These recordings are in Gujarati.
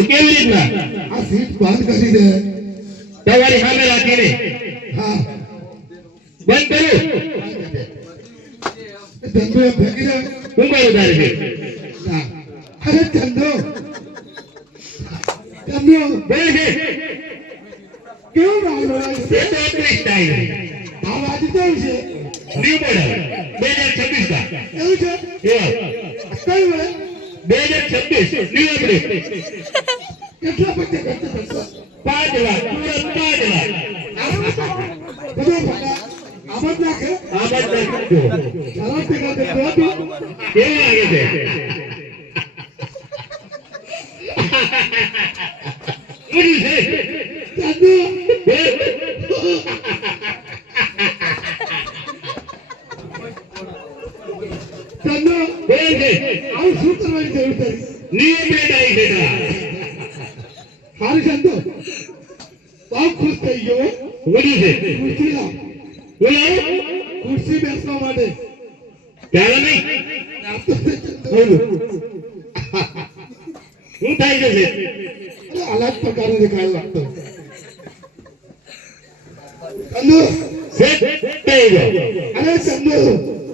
કેવી રીતના આ સીટ બંધ કરી દે તમારી સામે રાખીને હા બંધ કરો ધંધો ફેંકી દે હું કરું તારે છે અરે ધંધો બોલે છે કેવું નામ એ તો આપણી સ્ટાઇલ આ વાજી કેવું છે ન્યુ મોડલ 2026 કા એવું છે એ કઈ મળે 2026 ન્યુ આપણે કેટલા પૈસા ખર્ચ થશે 5 લાખ પૂરા 5 લાખ બધો ભાડા આમદ નાખે આ બધા જો સારા ટેકા દે તો કેવું લાગે છે ઉડી છે ધંધો ધંધો બોલે છે આવું શું કરવાની જરૂર તારી ન્યુ બ્રેડ આવી છે હારી ધંધો બહુ ખુશ થઈ ગયો ઉડી છે ખુરશી લાવ બોલાવો ખુરશી બેસવા માટે ચાલો નહીં શું થાય છે અલગ પ્રકારનો દેખાય લાગતો ચંદુ સેટ થઈ ગયો અરે ચંદુ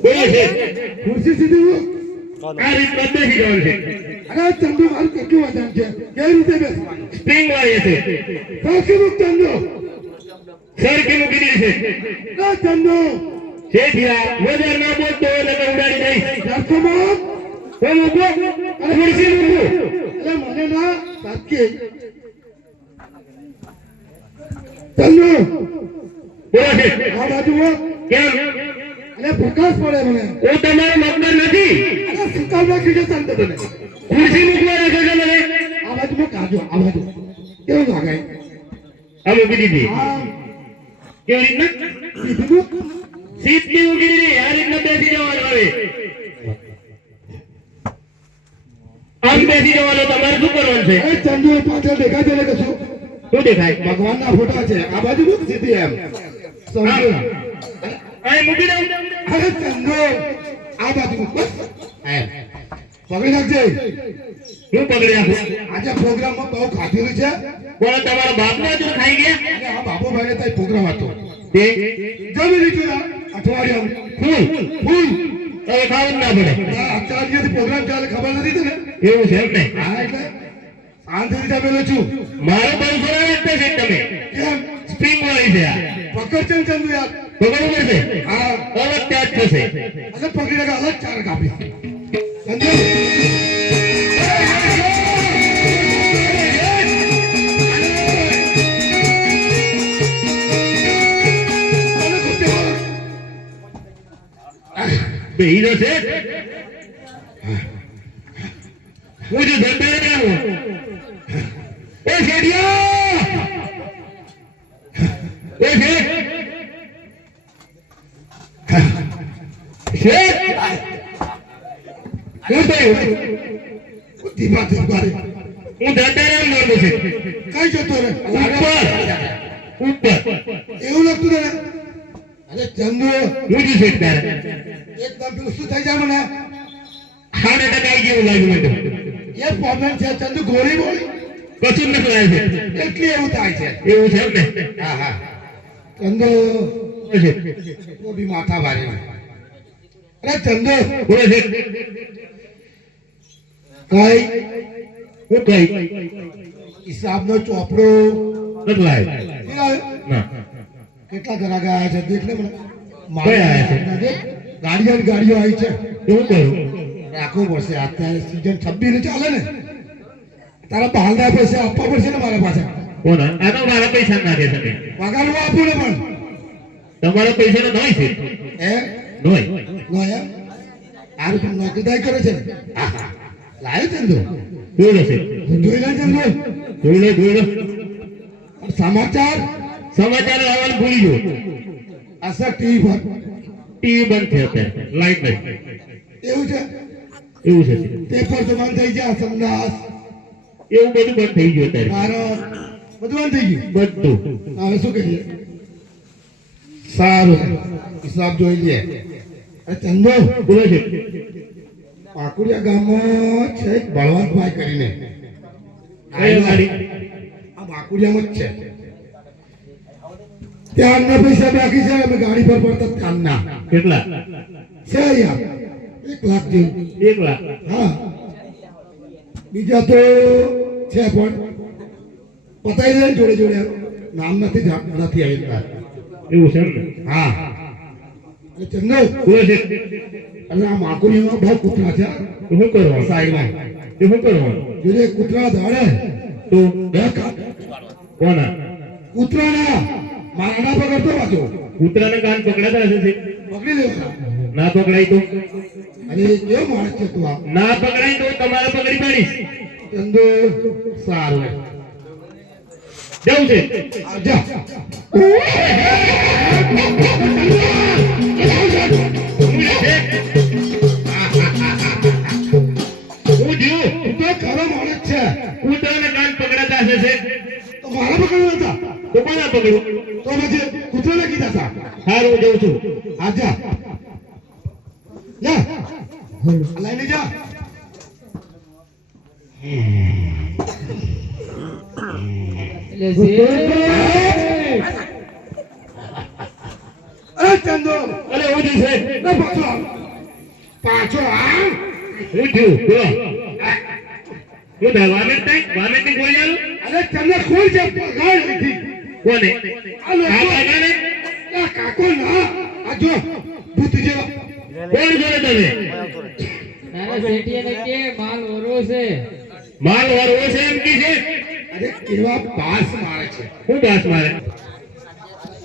બોલે છે ખુરશી સીધી આ રીત બદલી જવાનું છે અરે ચંદુ મારું કેટલું વજન છે કેવી રીતે બેસવાનું સ્પ્રિંગ વાળી છે સૌથી મુખ ચંદુ સરખી મૂકી દીધી છે અરે ચંદુ શેઠિયા વજન ના બોલતો હોય એટલે ઉડાડી દઈશ રાખોમાં હું મૂકો અને ખુરશી મૂકો અરે મને ના સાચી ચંદુ બોલો છે આ બાજુ કેમ અરે પ્રકાશ પડે મને હું તમારો મતલબ નથી અરે સુકાવ નાખી છે ચંદુ તને ખુરશી મૂકવા રાખો છો મને આ બાજુ માં કાજો આ બાજુ કેવું લાગે આ મૂકી દીધી આ કેવી રીતના સીધું સીધી મૂકી દીધી આ રીતના બેસી જવાનું હવે આમ બેસી જવાનું તમારે શું કરવાનું છે અરે ચંદુ પાછળ દેખાય છે ને કશું શું દેખાય ભગવાનના ફોટા છે આ બાજુ મુક સીધી એમ સમજો અહીં મૂકી દઉં અરે ચંદુ આ બાજુ મુક બસ એમ પકડી નાખજે હું પકડી રાખું આજે પ્રોગ્રામમાં બહુ ખાધેલું છે બોલો તમારા બાપના જ ખાઈ ગયા અને આ બાબુભાઈને ત્યાં પ્રોગ્રામ હતો તે જમી લીધું ના અઠવાડિયાનું ફૂલ ફૂલ હવે ખાવું જ ના પડે આ આચાર્યથી પ્રોગ્રામ ચાલે ખબર નથી તને એવું છે એમ ને હા એટલે શાંતિથી જમેલો છું મારો પૈસો ના રાખતા છે તમે કેમ સ્પ્રિંગ વાળી છે આ પકડ છે ને ચંદુ યાર પકડવું પડશે હા અલગ ત્યાં જ થશે અને પકડી નાખે અલગ ચાર કાપી ચંદુ બેહી જશે હું જો ધંધા ના હું એ શેઠિયા એ શેઠ શેઠ શું થયું ધીમા ધીમા હું ધંધા ના બોલું છું કઈ જતો રે ઉપર એવું લાગતું તને અરે ચંદુ હું જ શેઠ તારે એકદમ પેલું શું થઈ જાય મને હાર્ટ એટેક આવી જેવું લાગ્યું મને એ પ્રોબ્લેમ છે ચંદુ ગોળી બોળી કશું નથી લાગે છે એટલે એવું થાય છે એવું છે એમ ને હા હા ચંદુ છે તો બી માથા ભારે અરે ચંદુ બોલે છે કઈ હું કઈ હિસાબનો ચોપડો નથી લાગે કેટલા ના ઘણા ગયા છે દેખ ને મને કયા આવ્યા છે? ગાડીઓ ને ગાડીઓ આવી છે એવું કરું રાખવું પડશે અત્યારે સીઝન 26 ને ચાલે ને તારા બહારના પૈસા આપવા પડશે ને મારા પાસે કોના આ તો મારા પૈસા નાખે તમે પગાર હું આપું ને પણ તમારા પૈસા નો નોય છે હે નોય નોયા આ રૂપિયા નોકરીદારી કરે છે ને હા હા લાયો ચંદુ જોઈ લો છે જોઈ લે ચંદુ જોઈ લો અને સમાચાર સમાચાર લાવવાનું ભૂલી ગયો અસર ટીવી પર ટીવી બંધ છે અત્યારે લાઈટ નહીં એવું છે એવું છે પેપર તો બંધ થઈ ગયા સંદાસ એવું બધું બંધ થઈ ગયું અત્યારે ભારત બધું બંધ થઈ ગયું બધું હવે શું કરીએ સારું હિસાબ જોઈ લે અરે ચંદુ બોલે છે પાકુડિયા ગામમાં છે એક બળવંતભાઈ કરીને કઈ ગાડી આ બાકુડિયામાં જ છે ત્યારના પૈસા બાકી છે અમે ગાડી પર પડતા ત્યારના કેટલા છે યાર 1 લાખ જેવું 1 લાખ હા બીજા તો છે પણ પતાઈ દે જોડે જોડે નામ નથી નથી આવ્યું એવું છે એમ ને હા અરે ચંદો બોલે છે અને આ માકુડીમાં બહુ કૂતરા છે તો શું કરવાનું સાઈડમાં તો શું કરવાનું જોડે કૂતરા દોડે તો બે કાપ કોના કૂતરાના મારાના પકડતો પાછો કૂતરાને કાન પકડાતા હશે છે પકડી લેવાના ના પકડાય તો અરે કેવો માણસ છે તું આ ના પકડાય તો તમારે પકડી પાડીશ ચંદો સારું જવું છે આજા હું જીવ તું તો ખરો માણસ છે કૂતરાને કાન પકડાતા હશે છે તો મારા પકડવા હતા તો કોના પકડું તો પછી કૂતરાને કીધા હતા હારું હું જઉં છું આજા જા લઈને જા અરે ચંદો અરે હું જીવ છે ના પાછો આવ. પાછો આવ. હું જીવ બોલો હું થાય વામેટ ની ગોળી આલું અરે ચંદો કોઈ છે પગાડ નથી કોને આ લોકો આ કાકાને આ કાકો ના આ જો ભૂત જેવા કોણ જોડે તમે તારા શેઠિયાને કે માલ ઓરો છે માલ વાળો છે એમ કી છે અરે કેવા પાસ મારે છે હું બાસ મારે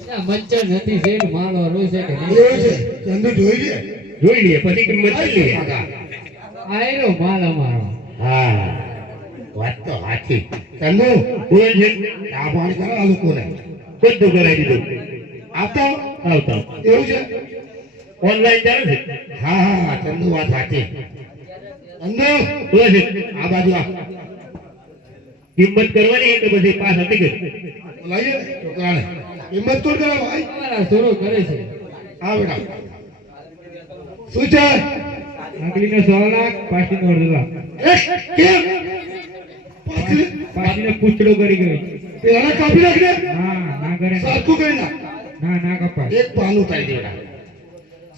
આ મચ્છર નથી શેઠ માલ ઓરો છે કે નહીં? એવું છે ચંદો જોઈ લે જોઈ લઈએ પછી કિંમત કરી લઈએ આયરો માલ અમારો હા વાત તો હાથી ચંદો બોલે છે આ પાણી કરો આ લોકોને બધું કરાવી દીધું આવતા આવતા એવું છે ઓનલાઈન ચાલે છે હા હા ચંદુ વાત સાચી ચંદુ બોલે છે આ બાજુ આ કિંમત કરવાની કે પછી પાસ હતી કે બોલાઈએ છોકરાને હિંમત કોણ કરે ભાઈ અમારા સોરો કરે છે આ બેટા શું છે આંકડીનો 100 લાખ પાછીનો 1.5 લાખ કેમ પાછી પાછીનો પૂછડો કરી ગયો પેલા કાપી નાખ ને ના કરે સરખું કરી નાખ ના કપાય એક પાનું ઉતારી દે બેટા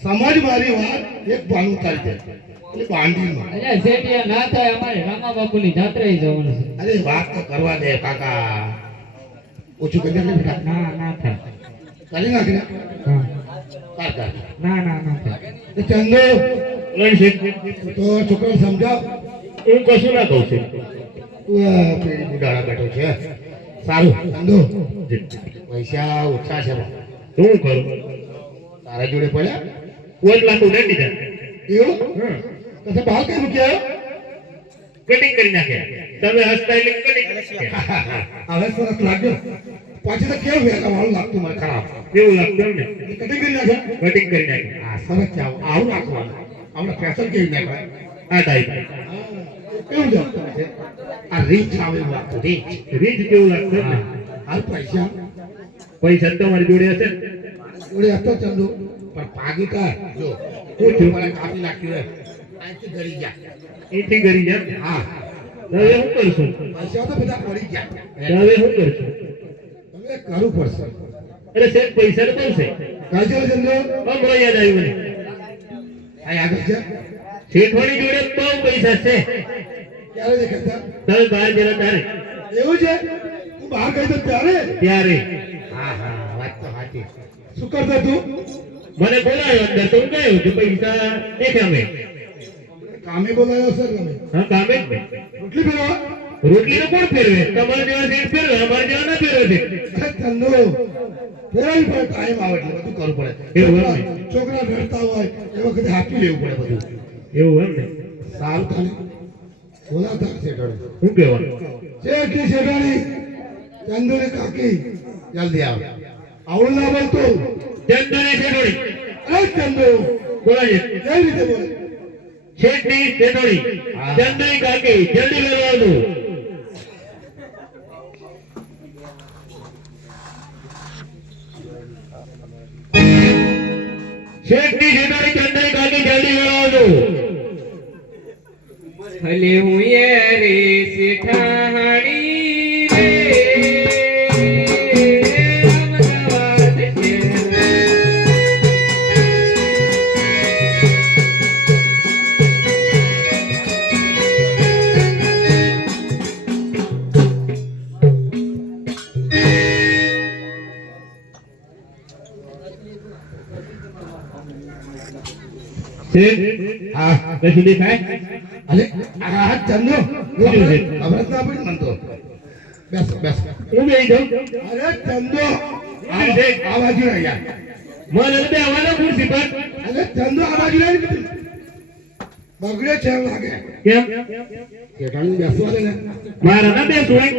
સમજ મારી વાત એક પાનું ઉતારી દે એટલે બાંધીમાં અલ્યા શેઠિયા ના થાય અમારે રામા બાપુની જાત્રાએ જવાનું છે અરે વાત તો કરવા દે કાકા ઓછું કરી દે ને બેટા ના થાય કરી નાખ ને હા કાઢ કાઢ ના થાય એ ચંદો બોલે છે તો છોકરાને સમજાવ હું કશું ના કહું છું તું આ પેલી બુડાળા બેઠો છે સારું ચંદો પૈસા ઓછા છે ભાઈ. તો હું કરું તારા જોડે પડ્યા 1 લાખ ઉડાડી દીધા એવું હા કશે બહાર કઈ મૂક્યા કટિંગ કરી નાખ્યા તમે હસ્ટાઈલિંગ કટિંગ હવે સરસ લાગ્યો પાછી તો કેવું વેલા વાળું લાગતું મને ખરાબ એવું લાગતું એમ ને કટિંગ કરી નાખ્યા કટિંગ કરી નાખ્યા હા સરસ છે આવું રાખવાનું આપણે ફેશન કેવી નાખાય આ ટાઈપ કેવું લાગતું છે આ રીચ આવે એવું લાગતું રીચ રીત કેવું લાગતું એમ ને હાલ પૈસા પૈસા તમારી જોડે હશે ને જોડે હતો ચંદુ પણ પાગી કા જો શું થયું? મને કાપી નાખ્યું હે અહીંથી ગળી ગયા એથી કરી જાય ને. હા હવે હું કરશું પૈસા તો બધા પડી ગયા હવે હું કરશું તમે કરવું પડશે અરે શેઠ પૈસા તો બનશે કાજલ ચંદુ હમણાં યાદ આવ્યું મને આ આગળ છે શેઠવાણી જોડે બહુ પૈસા છે ક્યારે દેખાતા તમે બહાર ગયેલા ત્યારે એવું છે તું બહાર ગઈ તો ત્યારે ત્યારે હા હા વાત તો સાચી શું કરતો તું મને બોલાયો અંદર તો હું ગયો કે પૈસા એ કામે કામે બોલાયો સર તમે હા કામે જ ને રોટલી ફેરવા રોટલી તો કોણ ફેરવે તમારા જેવા શેઠ ફેરવે અમારા જેવા ના ફેરવે છે અરે ચંદુ ફેરવી પડે ટાઈમ આવે એટલે બધું કરવું પડે એવું એમ ને? છોકરા રડતા હોય એ વખતે હાથું લેવું પડે બધું એવું એમ ને સારું થાય બોલાવતા શેઠાણી શું કહેવાનું શેઠની શેઠાણી ચંદુની કાકી જલ્દી આવ આવું ના બોલતું ચંદુની શેઠોડી અરે ચંદુ બોલાય કઈ રીતે બોલે શેઠની શેઠોડી હા. ચંદુની કાકી જલ્દી કરવાનું શેઠની શેઠોડી ચંદુની કાકી જલ્દી કરવાનું ભલે હું રે શેઠાણી વાણી રે અમદાવાદ છે. હા કશું દેખાય અલે આ ચંદો શું છે? ખબર જ ના પડી મને તો. બેસ બેસ. હું બેહી જાઉં અરે ચંદો શું છે? આ બાજુ રહી યાર. મને બે આવવાનો ખુરશી પર અરે ચંદો આ બાજુ રહી. બગડે છે એમ લાગે. કેમ શેઠાણી બેસવા દે ને. મારા ના બેસવું હોય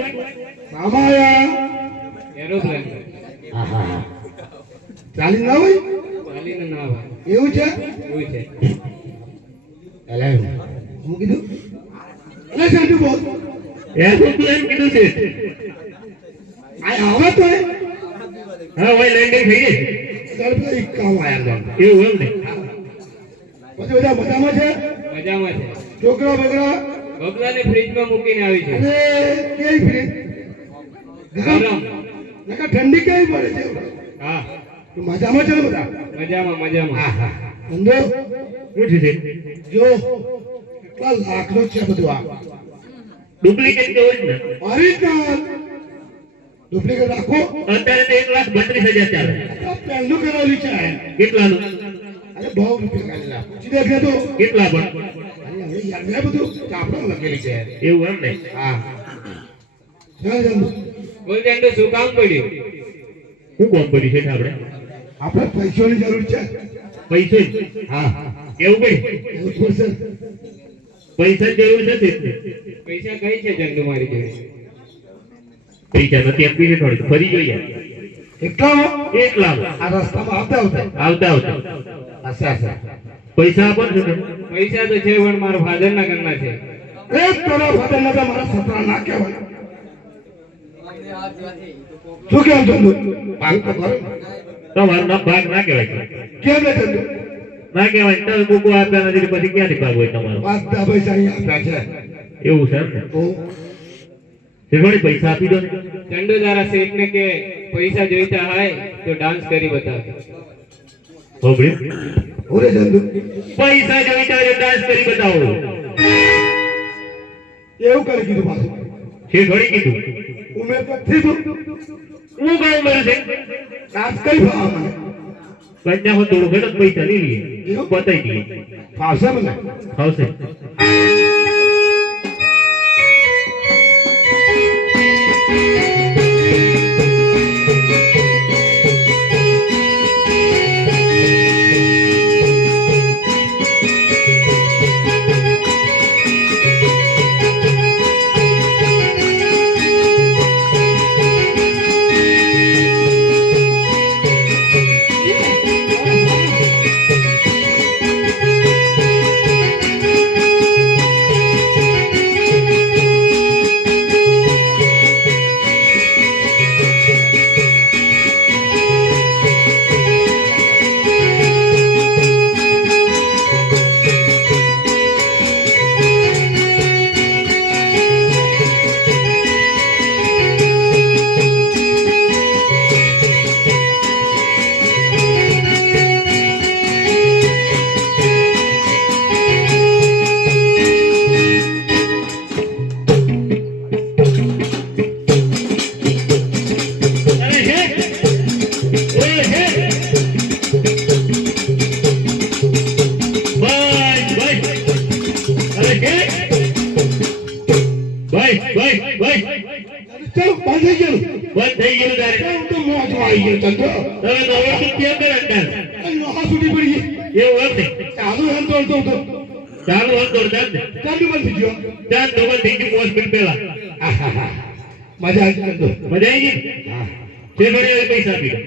મામા આયા. એરોપ્લેન હા હા હા. ચાલી ના હોય ચાલીને ના આવે એવું છે. એવું છે. અલે હું કીધું અલે ચંદુ બોલ. એરોપ્લેન કીધું છે આ આવે તો એ હા ભાઈ લેન્ડિંગ થઈ ગઈ ગળપે એક કામ આયા ગમ. એવું એમ ને પછી બધા મજામાં છે. મજામાં છે. છોકરા બગડા બગલાને ફ્રીજમાં મૂકીને આવી છે. અરે કેવી ફ્રી ગરમ. નકા ઠંડી કેવી પડે છે. હા તો મજામાં છે ને બધા. મજામાં મજામાં. ધંધો શું છે જો કેટલા લાખનો છે બધું આ. ડુપ્લિકેટ તો હોય જ ને મારી જાન ડુપ્લિકેટ રાખો. અત્યારે તો 1,32,000 ચાલે આ પહેલું કરાવેલું છે. કેટલાનું અરે બહુ રૂપિયા કાઢેલા. પૂછી દેખે તો કેટલા પણ અરે હવે યાર મેં બધું ચાપડા લખેલી છે. એવું એમ ને હા ચાલ ધંધો. બોલ ચંદુ શું કામ પડ્યું? શું કોમ પડી છે આપણે આપણે પૈસાની જરૂર છે. પૈસો જ? હા એવું કઈ એવું પડશે. પૈસા જરૂર છે તે પૈસા કઈ છે ચંદુ મારી જોડે? પૈસા નથી આપી છે થોડી ફરી જોઈએ એકલામાં એકલા આ રસ્તામાં આવતા આવતા આવતા હશે હશે. પૈસા આપો ને તમે પૈસા તો છે પણ મારા ફાધર ના ઘરના છે. એ તારા ફાધર ના મારા સસરા ના કહેવાય. શું કેમ ચંદુ? ભાગ તો કરો. તમારું નામ ભાગ ના કહેવાય કેમ રે ચંદુ? ના કહેવાય તમે મૂકો આપ્યા નથી એટલે પછી ક્યાંથી ભાગ હોય તમારો બધા પૈસા અહીંયા આપ્યા છે. એવું છે એમ ને તો તે થોડી પૈસા આપી દો ને ચંદુ તારા શેઠ ને કે પૈસા જોઈતા હોય તો ડાન્સ કરી બતાવ. હોભળ્યું? ઓરે ચંદુ પૈસા જોઈતા હોય તો ડાન્સ કરી બતાવો એવું કરી કીધું પાછું. છે થોડી કીધું ઉમેર નથી તું. હું કહું મને છે ડાન્સ કઈ ભાવ મને કન્યા હો થોડું ઘણું પૈસા લઈ લઈએ બતાવી દઈએ ફાવશે મને. આવશે ચાલો બંધ થઈ ગયું. બંધ થઈ ગયું તારે હું તો મોજમાં આવી ગયો ચંદુ. તમે નવા રૂપિયા કરે અંદાજ લોહા સુધી પડી ગઈ. એવું એમ ને ચાલુ એમ દોડતો હતો. ચાલુ હોત દોડતા જ ને ચાલુ બંધ થઈ ગયો. ચાર ડબલ થઈ ગયું 5 મિનિટ પહેલા આહાહા. મજા આવી ચંદુ. મજા આવી ગઈ હા તે ઘણી પૈસા આપી દો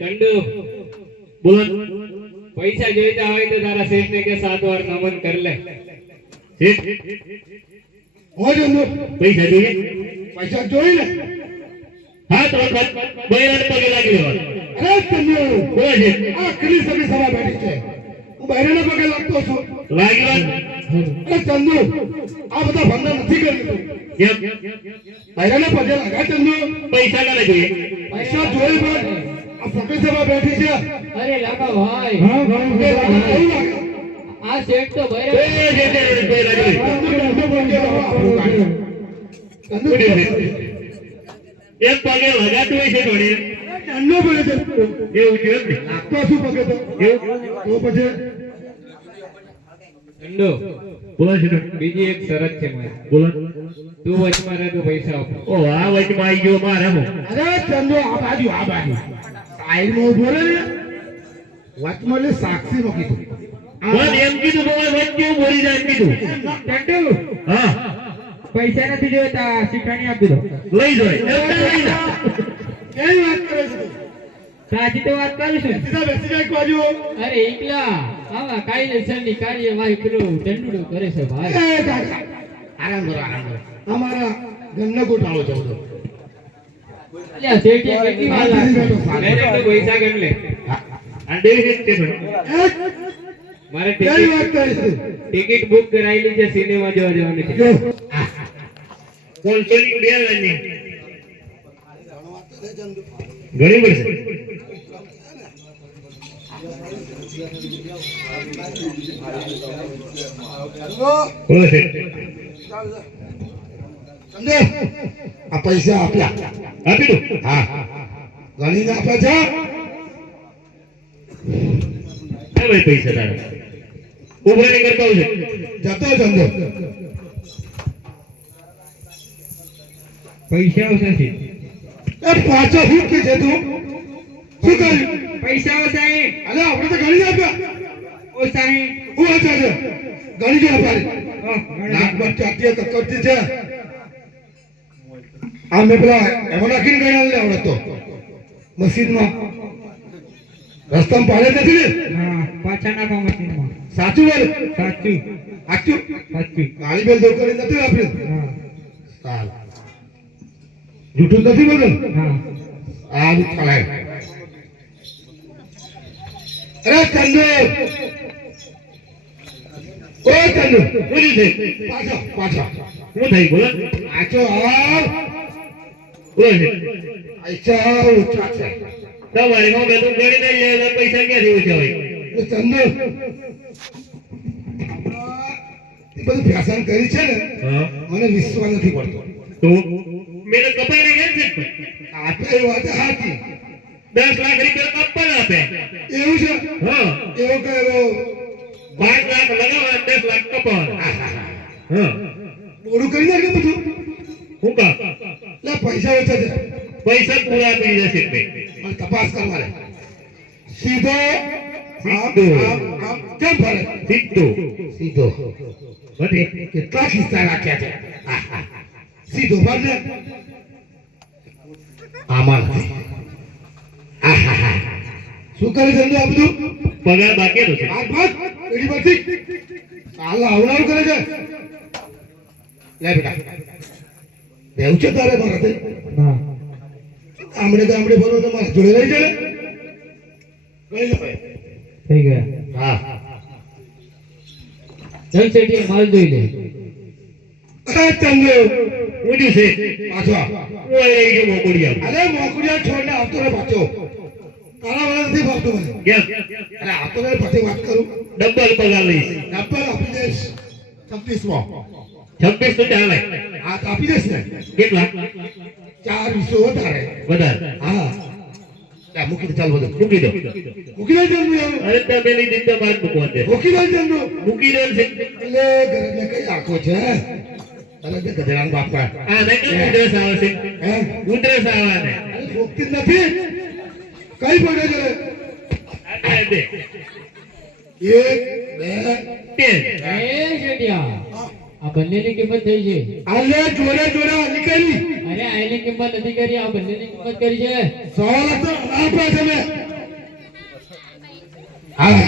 ચંદુ બોલો પૈસા જોઈતા હોય તો તારા શેઠ ને કે 7 વાર નમન કર લે. શેઠ હો ચંદુ પૈસા જોઈએ પૈસા જોઈ ને. હાથ વખત બૈરાને પગે લાગી દેવાનું અરે ચંદુ બોલે છે આ કેટલી સભી સભા બેઠી છે. હું બહેરાના પગે લાગતો છું. લાગી વાત અરે ચંદુ, આ બધા ભંડા નથી કરી તું. કેમ બહેરાના પગે લાગા ચંદુ. પૈસા કાલે જોઈએ પૈસા જોઈ પણ આ ફકીર સભા બેઠી છે. અરે લાખા ભાઈ એ લાગા કઈ લાગે? આ શેઠ તો એ ભૈરવ જે તે પૈસા જોઈએ ચંદુ પગે લાગો આપણું કાઢ. ચંદુ એક પગે લગાતું હોય છે થોડી ચંદુ પગે છે. એવું છે એમ ને? લાગતો શું પગે તો? એવું તો પછી ચંદુ બોલો છે બીજી એક શરત છે મારી. બોલો તું વચમાં રહે તો પૈસા આપો. ઓ આ વચમાં આવી ગયો મારે હું અરે ચંદુ આ બાજુ સાઈડમાં ઉભો રહે ને. વચમાં એટલે સાક્ષી નો કીધું. મને એમ કીધું કે વચ્ચે હું બોલી જાય એમ કીધું ચંદુ હા પૈસા નથી જોઈતા શીખાણી આપી દો લઈ જાય એમને લઈ જા કેવી વાત કરે છે તું? સાચી તો વાત કરું છું સીધા બેસી જાય એક બાજુ. અરે એકલા આવા કાયદેસરની કાર્યવાહી પેલું દંડુડો કરે છે ભાઈ એ કાકા, આરામ કરો આરામ કરો. અમારા ઘરનો ગોટાળો છે બધો. અલ્યા શેઠે કેટલી વાર શાંતિથી લાગશે? બેઠો, મેં શાંતિથી. તો પૈસા કેમ લે? આ દેવી છે થોડી મારે કેવી વાત કરી છે? ટિકિટ બુક કરાયેલી છે સિનેમા જોવા જવાની છે. જો, કોલસોની બે લાઈન ઘણી પડશે બોલો છે સમજે? આ પૈસા આપ્યા. આપી દો હા, ગણીને આપ્યા છે. હા ભાઈ પૈસા તારા ઉભા નહીં કરતા હોય જતો સમજો. પૈસા ઓછા છે એ પાછો શું કે છે તું? શું કર્યું? પૈસા ઓછા છે અરે આપણે તો ગણી આપ્યા. ઓછા છે હું વાંચા છે? ગણી જો અપારી. નાક પર ચાટીએ કકડતી છે. આ મેં પેલા એમાં નાખીને ગણ્યા લે આવડે તો મશીનમાં રસ્તામાં પાડે નથી ને. હા પાછા નાખો મશીનમાં સાચું બોલ. સાચું સાચું. સાચું ગાડી બેલ દોર કરી નથી આપણે. હા સાલ જૂઠું નથી બોલું. હા આ ચલાય. અરે ચંદુ, ઓ ચંદુ, પૂરી થઈ પાછા પાછા શું થઈ બોલો આચો આવ. બોલો છે પૈસા ઓછા છે. તમારી માં બધું ગણી દઈ લે પૈસા ક્યાંથી ઓછા હોય એ ચંદુ એ બધું ફેશન કરી છે ને, હા મને વિશ્વાસ નથી પડતો. તો મેં કપાઈને ગયા છે આપે એ વાત સાચી. 10 લાખ રૂપિયા કપ્પાના આપે એવું છે? હા એવો કયો 5 લાખ લગાવવા 10 લાખ કપાવવા હા મોડું કરી નાખે બધું. હું કા લે પૈસા ઓછા છે. પૈસા પૂરા આપી દીધા છે ભાઈ મને તપાસ કરવા લે. સીધો આમ આમ કેમ ફરે? સીધો સીધો. વધી કેટલા ખિસ્સા રાખ્યા છે? સીધો ફરને. આમાં નથી. શું કરે છે આ બધું? પગાર બાકી હતો છે હાથ ભાગ એડી બધી હાલ આવનારું કરે છે. લે બેટા રહેવું છે તારે મારા તે હા આમડે બોલો તો મારા જોડે રહી જાય. લઈ લે ભાઈ. થઈ ગયા હા ચલ શેઠી માલ જોઈ લે અરે ચંદુ ઊંધું છે પાછો આવ. ઓય રહી ગયો મોકળિયા અરે મોકળિયા છોડને આવતો રે પાછો. તારા વાળા નથી ફરતું મને. કેમ અરે આવતો રે પછી વાત કરું. ડબલ પગાર લઈશ ડબ્બલ આપી દઈશ 26માં. 26 તો ચાલે હા તો આપી દઈશ ને. કેટલા 4 વિસો વધારે. વધારે હા લે મૂકી દે ચાલ બધું. મૂકી દો મૂકી દે ચંદુ યાર. અરે તમે ની દિન બાદ મૂકવા દે મૂકી દે ચંદુ. મૂકી દો છે એટલે ઘરે કઈ આખો છે? અરે તે ગધેડાનો બાપ કા. આ નહીં કે ઉધરસ આવે છે હે? ઉધરસ આવે ને અરે ભોગતી જ નથી. કઈ પડે છે? આ દે 1 2 તે એ શેઠિયા આ બંનેની કિંમત થઈ છે આલે જોડે જોડે નીકળી. અરે આની કિંમત નથી કરી આ બંનેની કિંમત કરી છે સવાલ હતો આપા તમે. હા